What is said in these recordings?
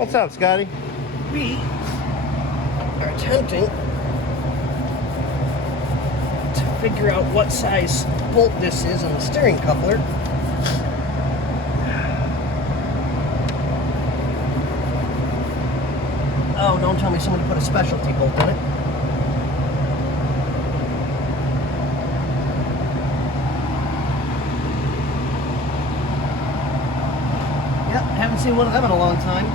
What's up, Scotty? We are attempting to figure out what size bolt this is on the steering coupler. Oh, don't tell me somebody put a specialty bolt in it. Yep, haven't seen one of them in a long time.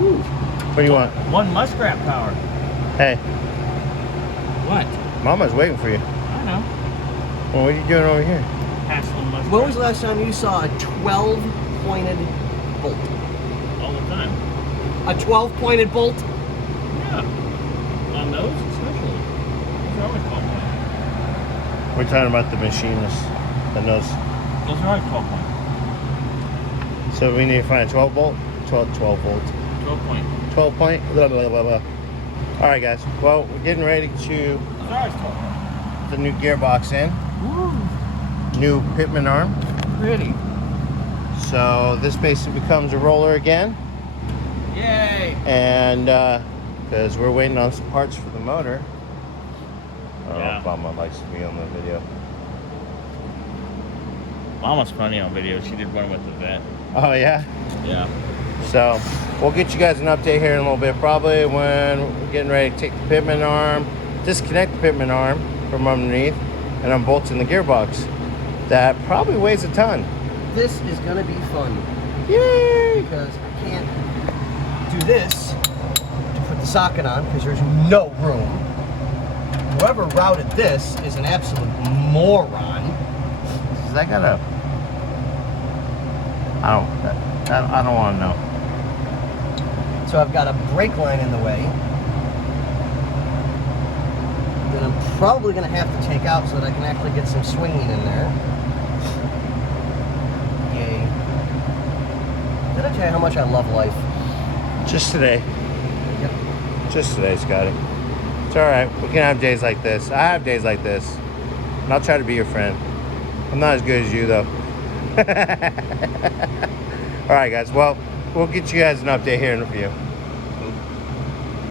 Ooh. What do you want? One muskrat power. Hey, What? Mama's waiting for you. I know. Well, what are you doing over here? Hassling muskrat. When was the last time you saw a 12-pointed bolt? All the time. A 12-pointed bolt? Yeah. On those especially. Those are always 12 point. We're talking about the machinist that knows. Those are always 12 point. So we need to find a 12 volt? 12 volt. 12 point. 12 point? Blah, blah, blah, blah. All right, guys. Well, we're getting ready to Those are always 12 point. put the new gearbox in. Ooh. New pitman arm. Pretty. So this basically becomes a roller again. Yay. And because we're waiting on some parts for the motor. I don't know if Yeah. Mama likes to be on the video. Mama's funny on video. She did one with the vet. Oh, yeah? Yeah. So we'll get you guys an update here in a little bit, probably when we're getting ready to take the pitman arm, disconnect the pitman arm from underneath, and unbolting the gearbox. That probably weighs a ton. This is gonna be fun. Yay! Because I can't do this to put the socket on because there's no room. Whoever routed this is an absolute moron. Is that gonna? I don't want to know. So I've got a brake line in the way that I'm probably gonna have to take out so that I can actually get some swinging in there. Yay. Did I tell you how much I love life? Just today. Yep. Just today, Scotty. It's all right. We can have days like this. I have days like this, and I'll try to be your friend. I'm not as good as you, though. All right, guys. Well, we'll get you guys an update here in a few.